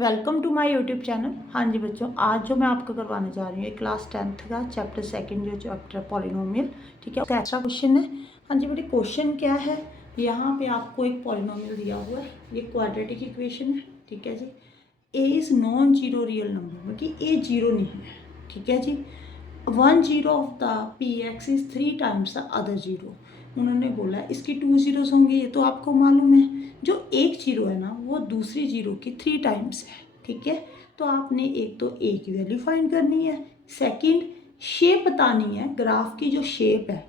Welcome to my YouTube channel. हाँ जी बच्चों, आज जो मैं आपको करवाने जा रही हूँ क्लास 10th का चैप्टर 2 जो चैप्टर पॉलिनोमियल, ठीक है, उसका एक्स्ट्रा क्वेश्चन है। हाँ जी बेटे, क्वेश्चन क्या है, यहाँ पे आपको एक पॉलिनोमियल दिया हुआ है, ये क्वाड्रेटिक इक्वेशन है, ठीक है जी। A is non zero real number, मतलब ए जीरो नहीं है, ठीक है जी। 1 zero of the P X is 3 times the other zero. उन्होंने बोला इसकी 2 जीरोस होंगे, ये तो आपको मालूम है। जो एक जीरो है ना, वो दूसरी जीरो की 3 टाइम्स है, ठीक है। तो आपने एक तो ए की वैल्यू फाइंड करनी है, सेकंड शेप बतानी है, ग्राफ की जो शेप है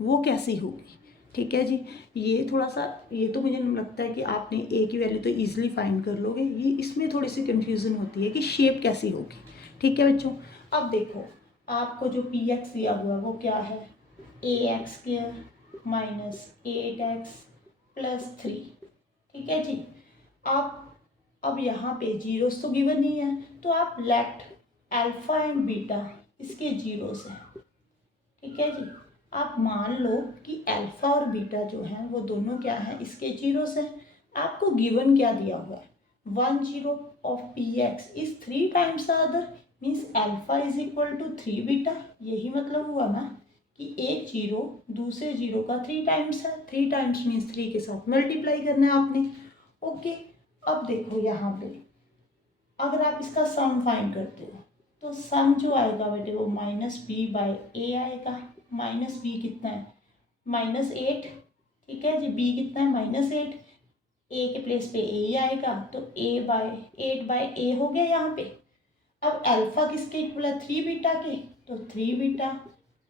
वो कैसी होगी, ठीक है जी। ये थोड़ा सा, ये तो मुझे लगता है कि आपने ए की वैल्यू तो ईजिली फाइंड कर लोगे, ये इसमें थोड़ी सी कन्फ्यूज़न होती है कि शेप कैसी होगी, ठीक है बच्चों। अब देखो, आपको जो पी एक्स दिया हुआ वो क्या है, A X square minus 8x plus 3, ठीक है जी। आप अब यहाँ पे जीरोस तो गिवन नहीं है, तो आप लेफ्ट अल्फा एंड बीटा इसके जीरोस हैं, ठीक है जी। आप मान लो कि अल्फा और बीटा जो है वो दोनों क्या है, इसके जीरोस हैं। आपको गिवन क्या दिया हुआ है, 1 zero of p x is 3 times the other, means alpha is equal to 3 beta. यही मतलब हुआ ना कि एक जीरो दूसरे जीरो का 3 टाइम्स है, 3 टाइम्स मीन्स 3 के साथ मल्टीप्लाई करना है आपने, ओके। अब देखो यहाँ पे, अगर आप इसका सम फाइंड करते हो तो सम जो आएगा बेटे वो माइनस बी बाई ए आएगा। माइनस बी कितना है, -8, ठीक है जी। बी कितना है, -8, ए के प्लेस पे ए ही आएगा, तो ए बाई 8 बाई ए हो गया यहाँ पे। अब अल्फा किसके इक्वल है, 3 बीटा के, तो 3 beta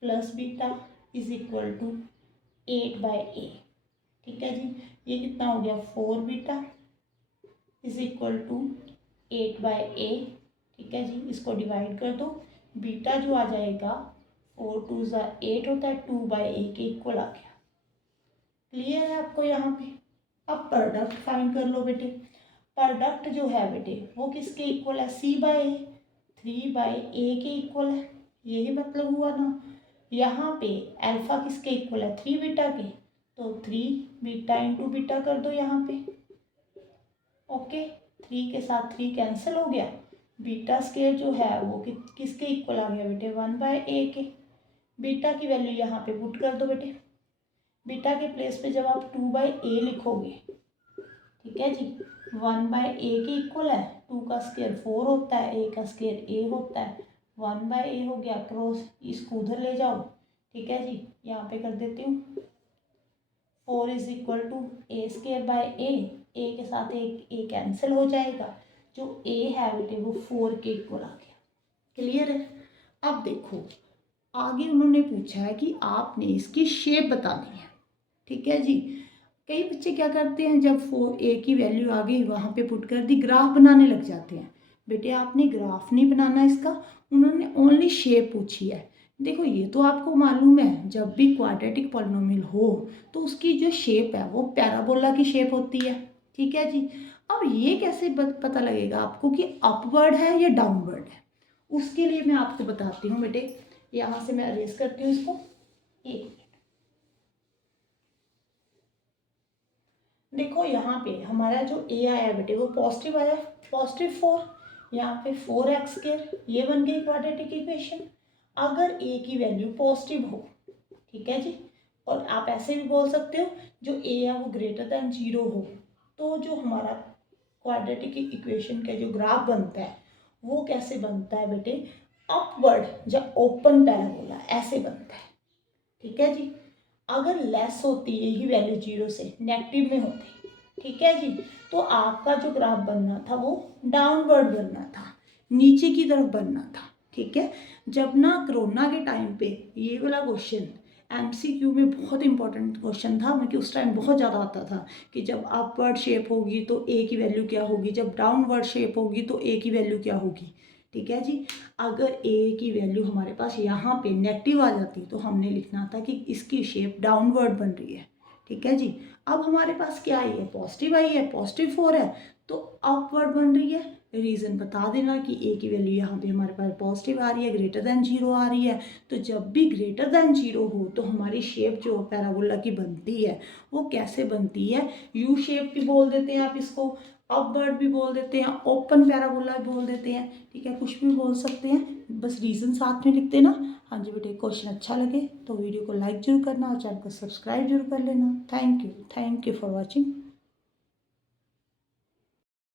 plus beta is equal to 8 by A, ठीक है जी। ये कितना हो गया, 4 beta is equal to 8 by A, ठीक है जी। इसको डिवाइड कर दो, बीटा जो आ जाएगा 4 2 8 होता है, 2 बाई ए के इक्वल आ गया। क्लियर है आपको यहाँ पे। अब प्रोडक्ट फाइंड कर लो बेटे। प्रोडक्ट जो है बेटे वो किसके इक्वल है, सी बाई ए, 3 बाई ए के इक्वल है। यही मतलब हुआ ना। यहाँ पे अल्फा किसके इक्वल है, 3 बीटा के, तो 3 बीटा इंटू बीटा कर दो यहाँ पे, ओके। 3 के साथ 3 कैंसिल हो गया। बीटा स्केयर जो है वो किसके इक्वल आ गया बेटे, 1 बाय ए के। बीटा की वैल्यू यहाँ पे पुट कर दो बेटे। बीटा के प्लेस पे जब आप 2 बाई ए लिखोगे, ठीक है जी, 1 बाय ए के इक्वल है, 2 का स्केयर 4 होता है, ए का स्केयर ए होता है, 1 बाय ए हो गया, क्रॉस इसको उधर ले जाओ, ठीक है जी। यहाँ पे कर देती हूँ, 4 is equal to A square by A के साथ एक ए कैंसिल हो जाएगा, जो ए है बेटे वो 4 के इक्वल आ गया। क्लियर है। अब देखो आगे उन्होंने पूछा है कि आपने इसकी शेप बतानी है, ठीक है जी। कई बच्चे क्या करते हैं, जब 4 ए की वैल्यू आ गई वहाँ पे पुट कर दी, ग्राफ बनाने लग जाते हैं। बेटे आपने ग्राफ नहीं बनाना इसका, उन्होंने ओनली शेप पूछी है। देखो ये तो आपको मालूम है, जब भी क्वाड्रेटिक पॉलिनोमियल हो तो उसकी जो शेप है वो पैराबोला की शेप होती है, ठीक है जी। अब ये कैसे पता लगेगा आपको कि अपवर्ड है या डाउनवर्ड है, उसके लिए मैं आपको बताती हूँ बेटे। यहाँ से मैं अरेज करती हूँ इसको, एक देखो यहाँ पे हमारा जो ए आया बेटे वो पॉजिटिव आया, +4। यहाँ पे 4x², ये बन गई क्वाड्रेटिक इक्वेशन। अगर ए की वैल्यू पॉजिटिव हो, ठीक है जी, और आप ऐसे भी बोल सकते हो जो ए है वो ग्रेटर देन 0 हो, तो जो हमारा क्वाड्रेटिक इक्वेशन का जो ग्राफ बनता है वो कैसे बनता है बेटे, अपवर्ड या ओपन पैराबोला ऐसे बनता है, ठीक है जी। अगर लेस होती यही वैल्यू 0 से, नेगेटिव में होती, ठीक है जी, तो आपका जो ग्राफ बनना था वो डाउनवर्ड बनना था, नीचे की तरफ बनना था, ठीक है। जब ना कोरोना के टाइम पे ये वाला क्वेश्चन एमसीक्यू में बहुत इंपॉर्टेंट क्वेश्चन था, क्योंकि उस टाइम बहुत ज़्यादा आता था कि जब अपवर्ड शेप होगी तो ए की वैल्यू क्या होगी, जब डाउनवर्ड शेप होगी तो ए की वैल्यू क्या होगी, ठीक है जी। अगर ए की वैल्यू हमारे पास यहाँ पे नेगेटिव आ जाती तो हमने लिखना था कि इसकी शेप डाउनवर्ड बन रही है, ठीक है जी। अब हमारे पास क्या आई है, पॉजिटिव आई है, +4 है, तो अपवर्ड बन रही है। रीज़न बता देना कि ए की वैल्यू यहाँ पे हमारे पास पॉजिटिव आ रही है, ग्रेटर देन 0 आ रही है। तो जब भी ग्रेटर देन 0 हो तो हमारी शेप जो पैराबोला की बनती है वो कैसे बनती है, यू शेप भी बोल देते हैं आप इसको, ऑफ वर्ड भी बोल देते हैं, ओपन पैराबोला भी बोल देते हैं, ठीक है, कुछ भी बोल सकते हैं, बस रीज़न साथ में लिख देना। हाँ जी बेटे, क्वेश्चन अच्छा लगे तो वीडियो को लाइक जरूर करना और चैनल को सब्सक्राइब जरूर कर लेना। Thank you for watching.